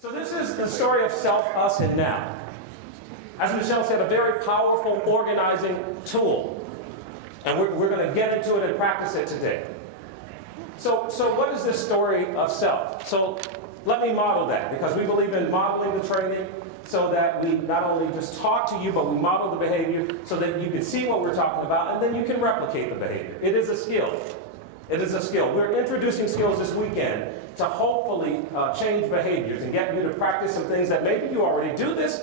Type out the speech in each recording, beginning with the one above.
So this is the story of self, us, and now. As Michelle said, a very powerful organizing tool. And we're going to get into it and practice it today. So what is this story of self? So let me model that, because we believe in modeling the training so that we not only just talk to you, but we model the behavior so that you can see what we're talking about, and then you can replicate the behavior. It is a skill. It is a skill. We're introducing skills this weekend to hopefully change behaviors and get you to practice some things that maybe you already do this,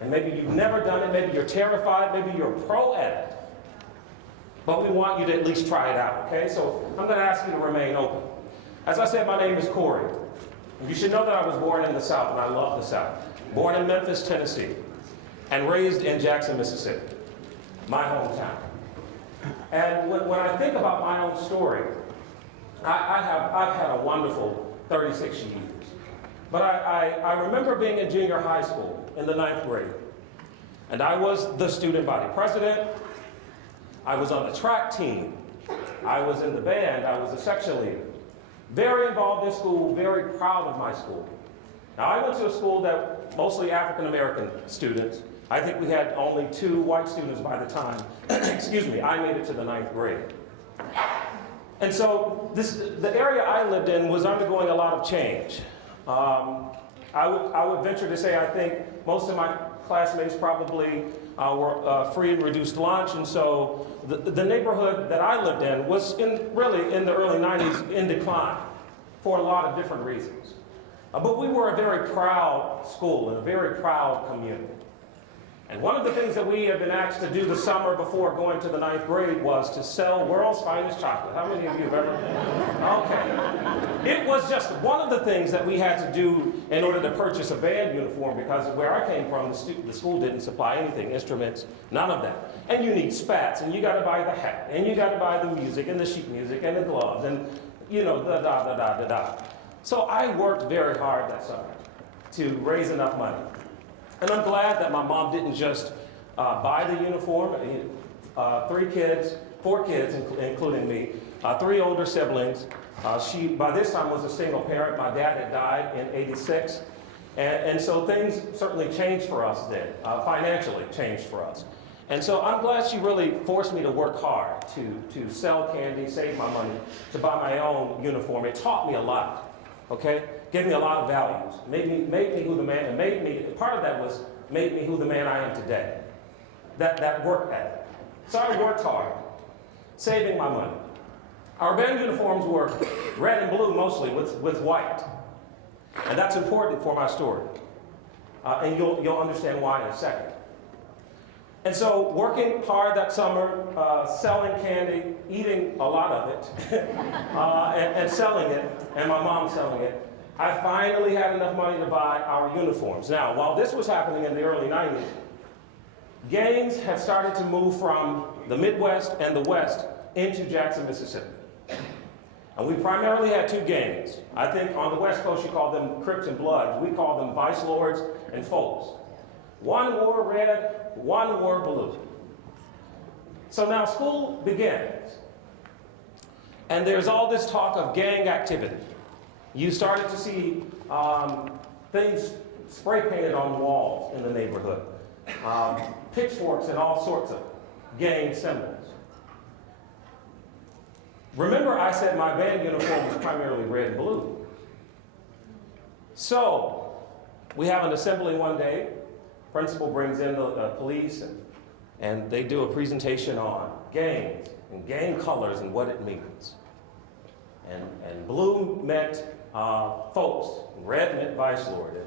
and maybe you've never done it, maybe you're terrified, maybe you're pro at it. But we want you to at least try it out, okay? So I'm going to ask you to remain open. As I said, my name is Cory. You should know that I was born in the South, and I love the South. Born in Memphis, Tennessee, and raised in Jackson, Mississippi, my hometown. And when I think about my own story, I've had a wonderful 36 years. But I remember being in junior high school in the 9th grade. And I was the student body president. I was on the track team. I was in the band. I was the section leader. Very involved in school, very proud of my school. Now, I went to a school that mostly African-American students. I think we had only 2 white students by the time, excuse me, I made it to the 9th grade. And so the area I lived in was undergoing a lot of change. I would venture to say I think most of my classmates probably were free and reduced lunch, and so the neighborhood that I lived in was really in the early 90s in decline for a lot of different reasons. But we were a very proud school and a very proud community. And one of the things that we had been asked to do the summer before going to the 9th grade was to sell world's finest chocolate. How many of you have ever? Okay. It was just one of the things that we had to do in order to purchase a band uniform, because where I came from, the school didn't supply anything, instruments, none of that. And you need spats, and you got to buy the hat, and you got to buy the music, and the sheet music, and the gloves, and you know, da-da-da-da-da-da. So I worked very hard that summer to raise enough money. And I'm glad that my mom didn't just buy the uniform. 4 kids, including me, 3 older siblings. She, by this time, was a single parent. My dad had died in '86. And so things certainly changed for us then, financially changed for us. And so I'm glad she really forced me to work hard, to sell candy, save my money, to buy my own uniform. It taught me a lot, okay? Gave me a lot of values, made me who the man, and part of that was made me who the man I am today. That work ethic. So I worked hard, saving my money. Our band uniforms were red and blue mostly, with white. And that's important for my story. And you'll understand why in a second. And so working hard that summer, selling candy, eating a lot of it, and selling it, and my mom selling it, I finally had enough money to buy our uniforms. Now, while this was happening in the early 90s, gangs had started to move from the Midwest and the West into Jackson, Mississippi. And we primarily had 2 gangs. I think on the West Coast you call them Crips and Bloods. We call them Vice Lords and Folks. One wore red, one wore blue. So now school begins. And there's all this talk of gang activity. You started to see things spray painted on walls in the neighborhood, pitchforks and all sorts of gang symbols. Remember, I said my band uniform was primarily red and blue. So we have an assembly one day. Principal brings in the police, and they do a presentation on gangs and gang colors and what it means. And blue meant folks, and red meant Vice Lord.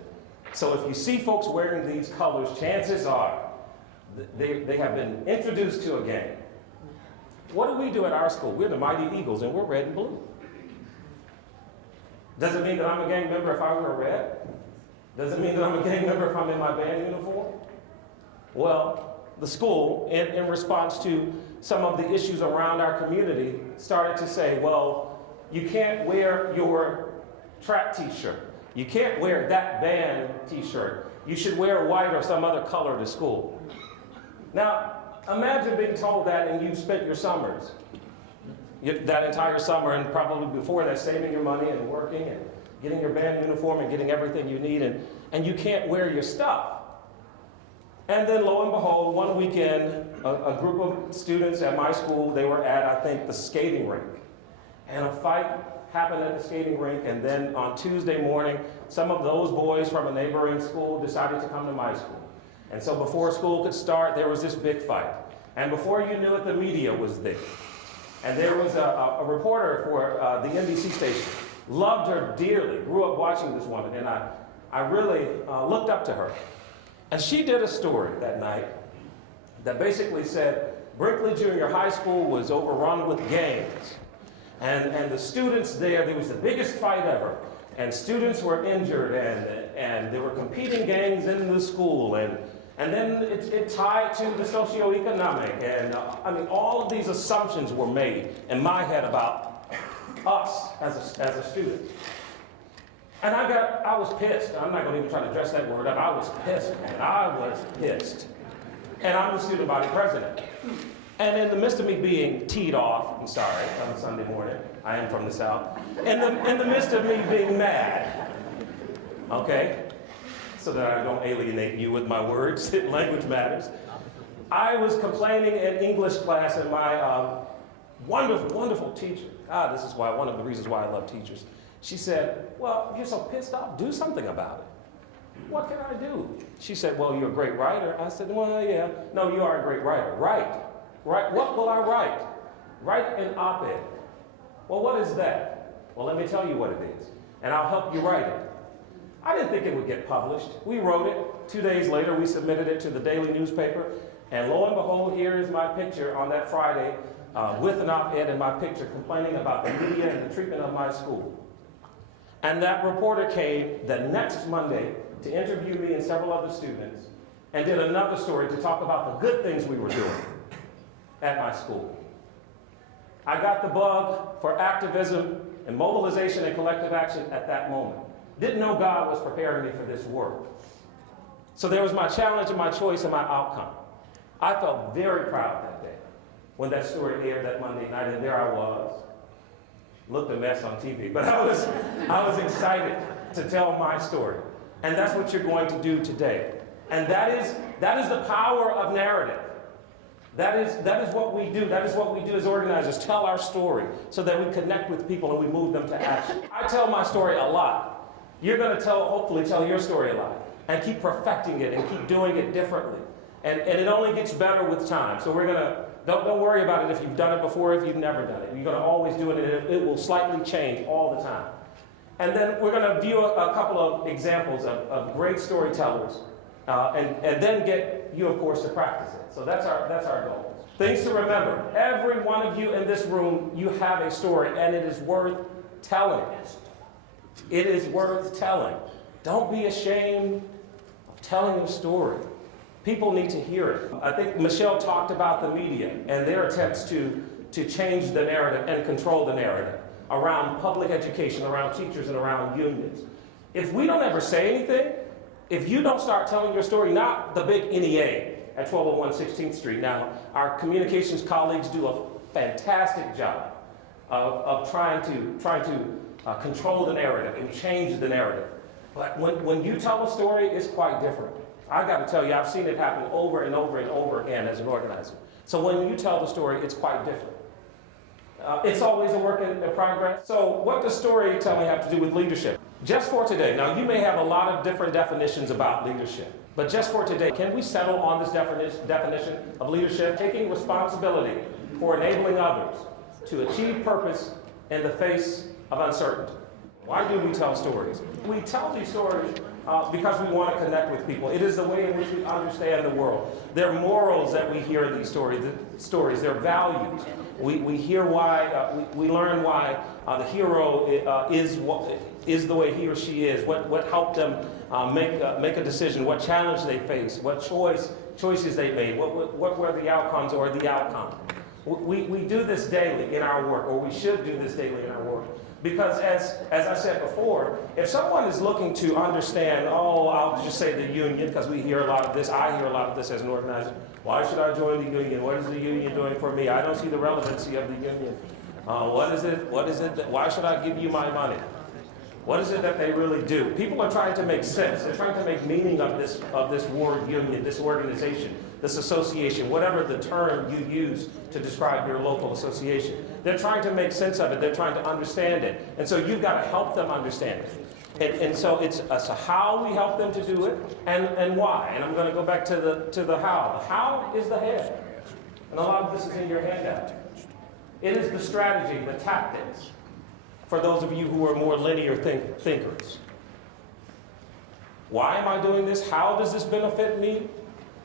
So if you see folks wearing these colors, chances are they have been introduced to a gang. What do we do at our school? We're the Mighty Eagles, and we're red and blue. Does it mean that I'm a gang member if I wear red? Does it mean that I'm a gang member if I'm in my band uniform? Well, the school, in response to some of the issues around our community, started to say, well, you can't wear your track t-shirt. You can't wear that band t-shirt. You should wear white or some other color to school. Now, imagine being told that and you've spent your summers, that entire summer, and probably before that, saving your money and working and getting your band uniform and getting everything you need, and you can't wear your stuff. And then lo and behold, one weekend, a group of students at my school, they were at, I think, the skating rink. And a fight happened at the skating rink, and then on Tuesday morning, some of those boys from a neighboring school decided to come to my school. And so before school could start, there was this big fight. And before you knew it, the media was there. And there was a reporter for the NBC station. Loved her dearly, grew up watching this woman, and I really looked up to her. And she did a story that night that basically said Brinkley Junior High School was overrun with gangs. And the students there was the biggest fight ever. And students were injured, and there were competing gangs in the school. And then it tied to the socioeconomic. And I mean, all of these assumptions were made in my head about us as a student. And I was pissed. I'm not going to even try to dress that word up. I was pissed, man. I was pissed. And I'm the student body president. And in the midst of me being teed off, I'm sorry, on a Sunday morning, I am from the South, in the midst of me being mad, okay, so that I don't alienate you with my words, language matters, I was complaining in English class, and my wonderful, wonderful teacher, this is why, one of the reasons why I love teachers, she said, well, if you're so pissed off, do something about it. What can I do? She said, well, you're a great writer. I said, well, yeah. No, you are a great writer. Write. What will I write? Write an op-ed. Well, what is that? Well, let me tell you what it is, and I'll help you write it. I didn't think it would get published. We wrote it. 2 days later, we submitted it to the daily newspaper, and lo and behold, here is my picture on that Friday with an op-ed and my picture complaining about the media and the treatment of my school. And that reporter came the next Monday to interview me and several other students, and did another story to talk about the good things we were doing at my school. I got the bug for activism and mobilization and collective action at that moment. Didn't know God was preparing me for this work. So there was my challenge and my choice and my outcome. I felt very proud that day when that story aired that Monday night, and there I was. Looked a mess on TV, but I was excited to tell my story. And that's what you're going to do today. And that is the power of narrative. That is what we do. That is what we do as organizers, tell our story so that we connect with people and we move them to action. I tell my story a lot. You're going to hopefully tell your story a lot and keep perfecting it and keep doing it differently. And it only gets better with time. So don't worry about it if you've done it before, if you've never done it. You're going to always do it, and it will slightly change all the time. And then we're going to view a couple of examples of great storytellers, and then get you, of course, to practice it. So that's our goal. Things to remember. Every one of you in this room, you have a story, and it is worth telling. It is worth telling. Don't be ashamed of telling your story. People need to hear it. I think Michelle talked about the media and their attempts to change the narrative and control the narrative around public education, around teachers, and around unions. If we don't ever say anything, if you don't start telling your story, not the big NEA at 1201 16th Street. Now, our communications colleagues do a fantastic job of trying to control the narrative and change the narrative. But when you tell a story, it's quite different. I got to tell you, I've seen it happen over and over and over again as an organizer. So when you tell the story, it's quite different. It's always a work in progress. So what does storytelling have to do with leadership? Just for today, now you may have a lot of different definitions about leadership, but just for today, can we settle on this definition of leadership? Taking responsibility for enabling others to achieve purpose in the face of uncertainty. Why do we tell stories? We tell these stories because we want to connect with people. It is the way in which we understand the world. There are morals that we hear in these stories. There are values. We hear why, we learn why the hero is the way he or she is, what helped them make a decision, what challenge they faced, what choices they made, what were the outcomes or the outcome. We do this daily in our work, or we should do this daily in our work. Because as I said before, if someone is looking to understand, I'll just say the union, because we hear a lot of this, I hear a lot of this as an organizer. Why should I join the union? What is the union doing for me? I don't see the relevancy of the union. What is it? Why should I give you my money? What is it that they really do? People are trying to make sense. They're trying to make meaning of this word union, this organization, this association, whatever the term you use to describe your local association. They're trying to make sense of it. They're trying to understand it. And so you've got to help them understand it. And so it's how we help them to do it and why. And I'm going to go back to the how. The how is the head. And a lot of this is in your handout. It is the strategy, the tactics, for those of you who are more linear thinkers. Why am I doing this? How does this benefit me?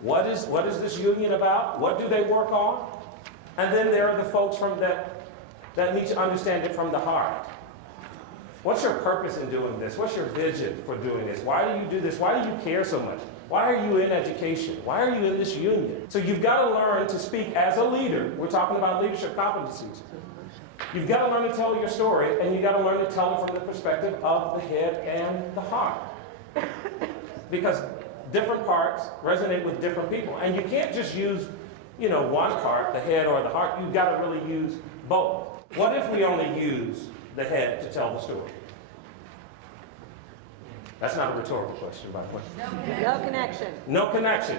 What is this union about? What do they work on? And then there are the folks that need to understand it from the heart. What's your purpose in doing this? What's your vision for doing this? Why do you do this? Why do you care so much? Why are you in education? Why are you in this union? So you've got to learn to speak as a leader. We're talking about leadership competencies. You've got to learn to tell your story, and you've got to learn to tell it from the perspective of the head and the heart. Because different parts resonate with different people. And you can't just use, one part, the head or the heart. You've got to really use both. What if we only use the head to tell the story? That's not a rhetorical question, by the way. No connection. No connection.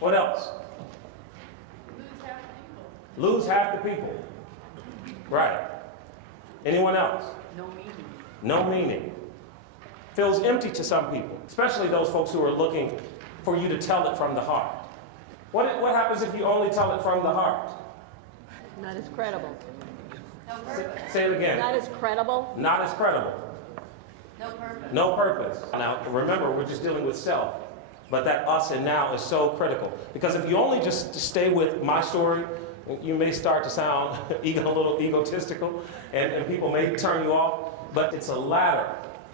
What else? Lose half the people. Right. Anyone else? No meaning. No meaning. Feels empty to some people, especially those folks who are looking for you to tell it from the heart. What happens if you only tell it from the heart? Not as credible. No purpose. Say it again. Not as credible. Not as credible. No purpose. No purpose. Now, remember, we're just dealing with self. But that us and now is so critical. Because if you only just stay with my story, you may start to sound a little egotistical, and people may turn you off. But it's a ladder,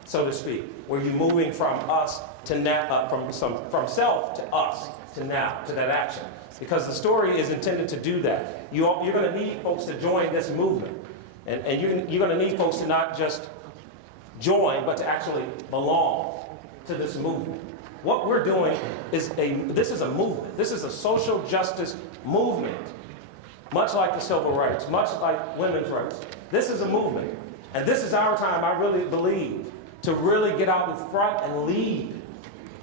so to speak, where you're moving from us to now, from self to us to now, to that action. Because the story is intended to do that. You're going to need folks to join this movement. And you're going to need folks to not just join, but to actually belong to this movement. What we're doing is this is a movement. This is a social justice movement. Much like the civil rights, much like women's rights. This is a movement. And this is our time, I really believe, to really get out in front and lead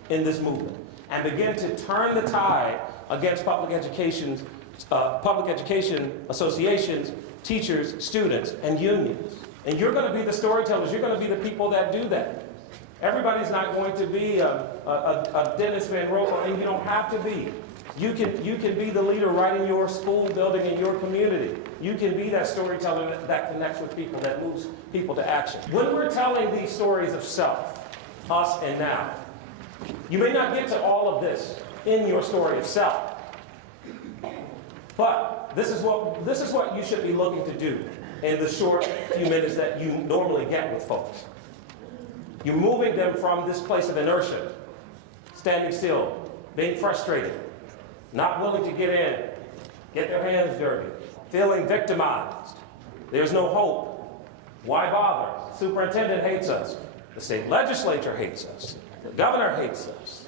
in this movement. And begin to turn the tide against public education associations, teachers, students, and unions. And you're going to be the storytellers. You're going to be the people that do that. Everybody's not going to be a Dennis Van Roel, and you don't have to be. You can be the leader right in your school building, in your community. You can be that storyteller that connects with people, that moves people to action. When we're telling these stories of self, us and now, you may not get to all of this in your story of self. But this is what you should be looking to do in the short few minutes that you normally get with folks. You're moving them from this place of inertia, standing still, being frustrated, not willing to get in, get their hands dirty, feeling victimized. There's no hope. Why bother? Superintendent hates us. The state legislature hates us. The governor hates us.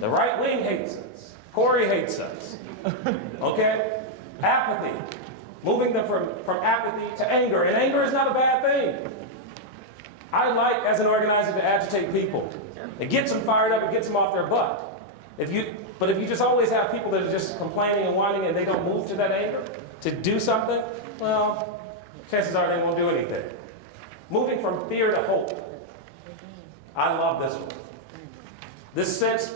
The right wing hates us. Cory hates us. Okay? Apathy. Moving them from apathy to anger. And anger is not a bad thing. I like, as an organizer, to agitate people. It gets them fired up. It gets them off their butt. But if you just always have people that are just complaining and whining and they don't move to that anger, to do something, well, chances are they won't do anything. Moving from fear to hope. I love this one. This sense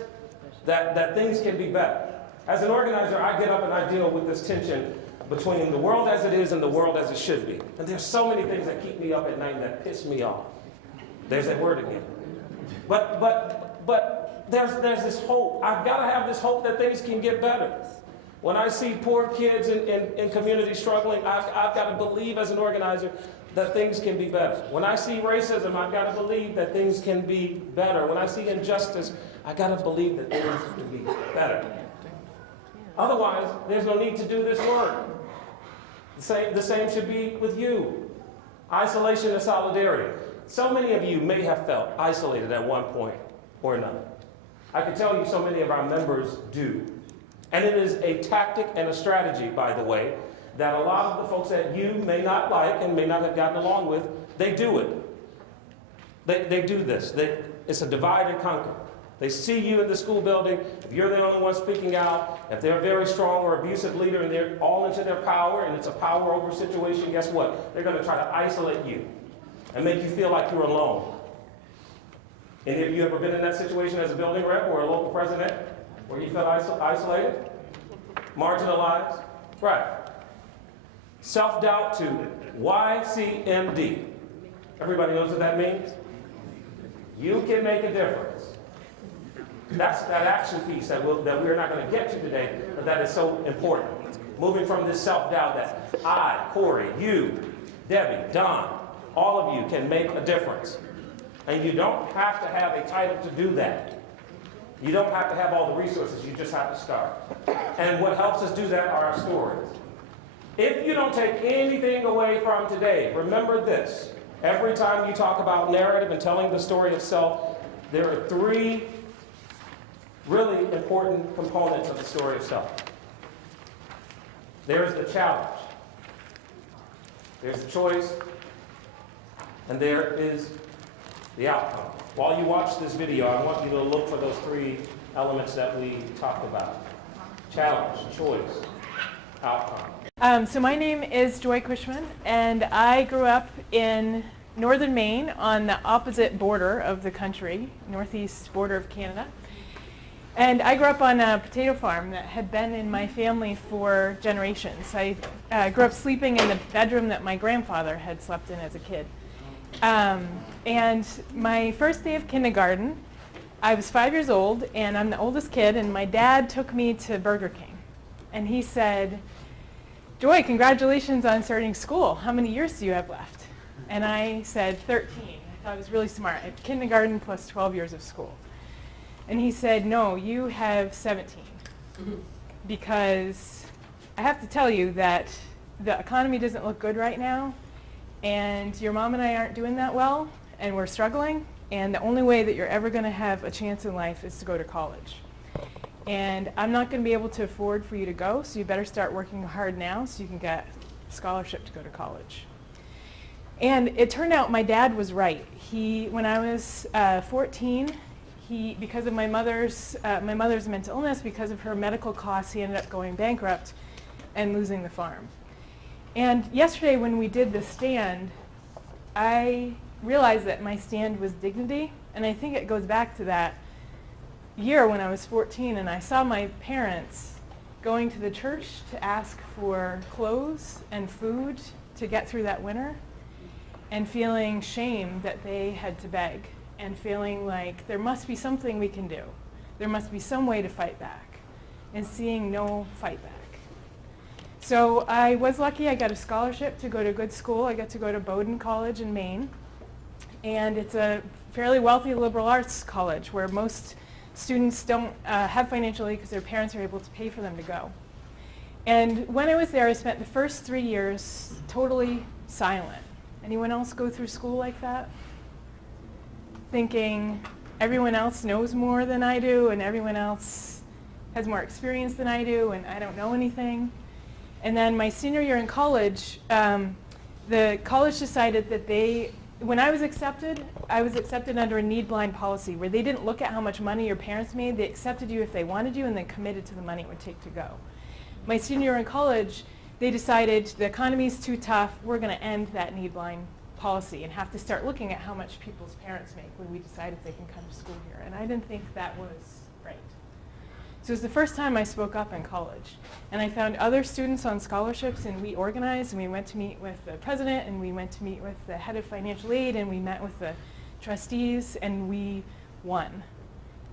that things can be better. As an organizer, I get up and I deal with this tension between the world as it is and the world as it should be. And there's so many things that keep me up at night that piss me off. There's that word again. But there's this hope. I've got to have this hope that things can get better. When I see poor kids in communities struggling, I've got to believe as an organizer that things can be better. When I see racism, I've got to believe that things can be better. When I see injustice, I've got to believe that things can be better. Otherwise, there's no need to do this work. The same should be with you. Isolation and solidarity. So many of you may have felt isolated at one point or another. I can tell you so many of our members do. And it is a tactic and a strategy, by the way, that a lot of the folks that you may not like and may not have gotten along with, they do it. They do this. It's a divide and conquer. They see you in the school building. If you're the only one speaking out, if they're a very strong or abusive leader and they're all into their power and it's a power over situation, guess what? They're going to try to isolate you and make you feel like you're alone. And have you ever been in that situation as a building rep or a local president where you felt isolated? Marginalized? Right. Self-doubt to YCMD. Everybody knows what that means? You can make a difference. That's that action piece that we're not going to get to today, but that is so important. Moving from this self-doubt that I, Cory, you, Debbie, Don, all of you can make a difference. And you don't have to have a title to do that. You don't have to have all the resources, you just have to start. And what helps us do that are our stories. If you don't take anything away from today, remember this. Every time you talk about narrative and telling the story of self, there are three really important components of the story of self. There's the challenge, there's the choice, and there is the outcome. While you watch this video, I want you to look for those three elements that we talked about. Challenge, choice, outcome. So my name is Joy Cushman, and I grew up in northern Maine on the opposite border of the country, northeast border of Canada. And I grew up on a potato farm that had been in my family for generations. I grew up sleeping in the bedroom that my grandfather had slept in as a kid. And my first day of kindergarten, I was 5 years old, and I'm the oldest kid, and my dad took me to Burger King. And he said, "Joy, congratulations on starting school. How many years do you have left?" And I said, 13. I thought I was really smart. I have kindergarten plus 12 years of school. And he said, "No, you have 17. Because I have to tell you that the economy doesn't look good right now, and your mom and I aren't doing that well, and we're struggling, and the only way that you're ever going to have a chance in life is to go to college. And I'm not going to be able to afford for you to go, so you better start working hard now so you can get a scholarship to go to college." And it turned out my dad was right. When I was 14, because of my mother's mental illness, because of her medical costs, he ended up going bankrupt and losing the farm. And yesterday when we did the stand, I realized that my stand was dignity, and I think it goes back to that year when I was 14 and I saw my parents going to the church to ask for clothes and food to get through that winter, and feeling shame that they had to beg, and feeling like there must be something we can do. There must be some way to fight back, and seeing no fight back. So I was lucky. I got a scholarship to go to good school. I got to go to Bowdoin College in Maine, and it's a fairly wealthy liberal arts college where most students don't have financial aid because their parents are able to pay for them to go. And when I was there, I spent the first 3 years totally silent. Anyone else go through school like that? Thinking everyone else knows more than I do, and everyone else has more experience than I do, and I don't know anything. And then my senior year in college, the college decided that when I was accepted under a need-blind policy where they didn't look at how much money your parents made. They accepted you if they wanted you and then committed to the money it would take to go. My senior year in college, they decided the economy's too tough, we're going to end that need-blind policy and have to start looking at how much people's parents make when we decide if they can come to school here. And I didn't think that was right. So it was the first time I spoke up in college. And I found other students on scholarships, and we organized, and we went to meet with the president, and we went to meet with the head of financial aid, and we met with the trustees, and we won.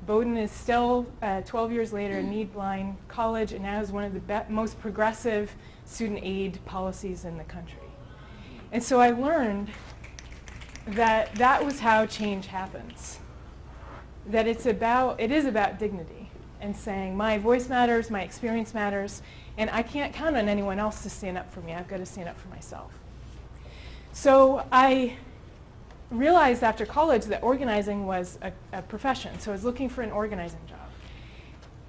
Bowdoin is still, 12 years later, a need-blind college, and now is one of the most progressive student aid policies in the country. And so I learned that that was how change happens. That it is about dignity, and saying my voice matters, my experience matters, and I can't count on anyone else to stand up for me. I've got to stand up for myself. So I realized after college that organizing was a profession, so I was looking for an organizing job.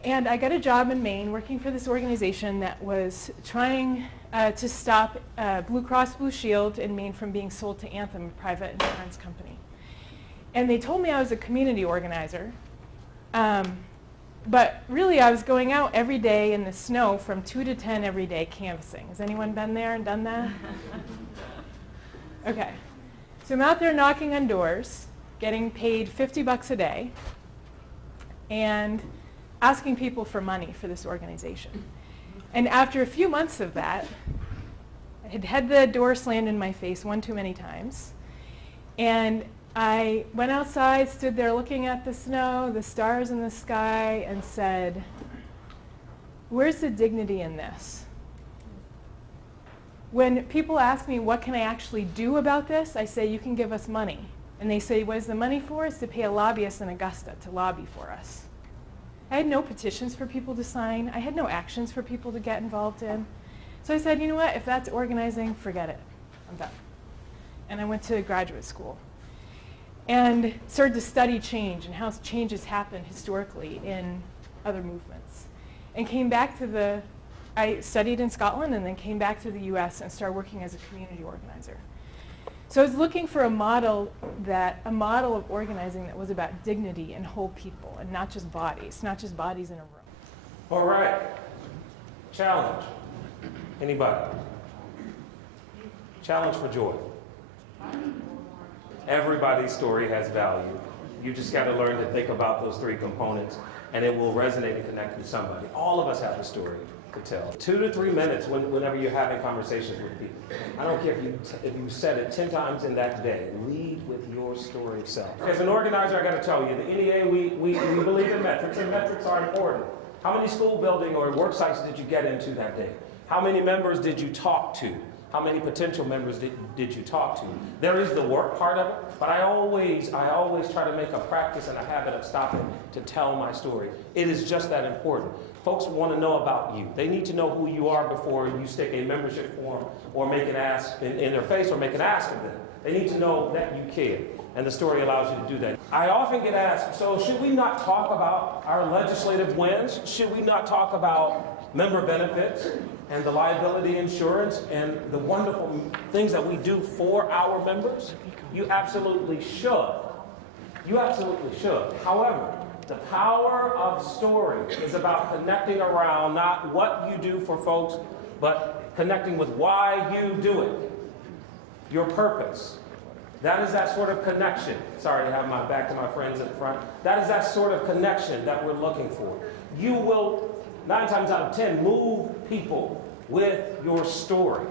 And I got a job in Maine working for this organization that was trying to stop Blue Cross Blue Shield in Maine from being sold to Anthem, a private insurance company. And they told me I was a community organizer. But really, I was going out every day in the snow from 2 to 10 every day canvassing. Has anyone been there and done that? Okay. So I'm out there knocking on doors, getting paid $50 a day, and asking people for money for this organization. And after a few months of that, I had had the door slammed in my face one too many times. And I went outside, stood there looking at the snow, the stars in the sky, and said, where's the dignity in this? When people ask me, what can I actually do about this? I say, you can give us money. And they say, what is the money for? It's to pay a lobbyist in Augusta to lobby for us. I had no petitions for people to sign. I had no actions for people to get involved in. So I said, you know what? If that's organizing, forget it. I'm done. And I went to graduate school and started to study change and how changes happen historically in other movements. And came back to I studied in Scotland and then came back to the US and started working as a community organizer. So I was looking for a model of organizing that was about dignity and whole people and not just bodies in a room. All right. Challenge. Anybody? Challenge for joy. Everybody's story has value. You just got to learn to think about those three components, and it will resonate and connect with somebody. All of us have a story to tell. 2 to 3 minutes whenever you're having conversations with people. I don't care if you said it 10 times in that day. Lead with your story of self. As an organizer, I got to tell you, the NEA, we believe in metrics, and metrics are important. How many school building or work sites did you get into that day? How many members did you talk to? How many potential members did you talk to? There is the work part of it, but I always try to make a practice and a habit of stopping to tell my story. It is just that important. Folks want to know about you. They need to know who you are before you stick a membership form or make an ask in their face or make an ask of them. They need to know that you care, and the story allows you to do that. I often get asked, so should we not talk about our legislative wins? Should we not talk about member benefits and the liability insurance and the wonderful things that we do for our members? You absolutely should. You absolutely should. However, the power of story is about connecting around not what you do for folks, but connecting with why you do it. Your purpose. That is that sort of connection. Sorry to have my back to my friends in front. That is that sort of connection that we're looking for. You will, 9 times out of 10, move people with your story.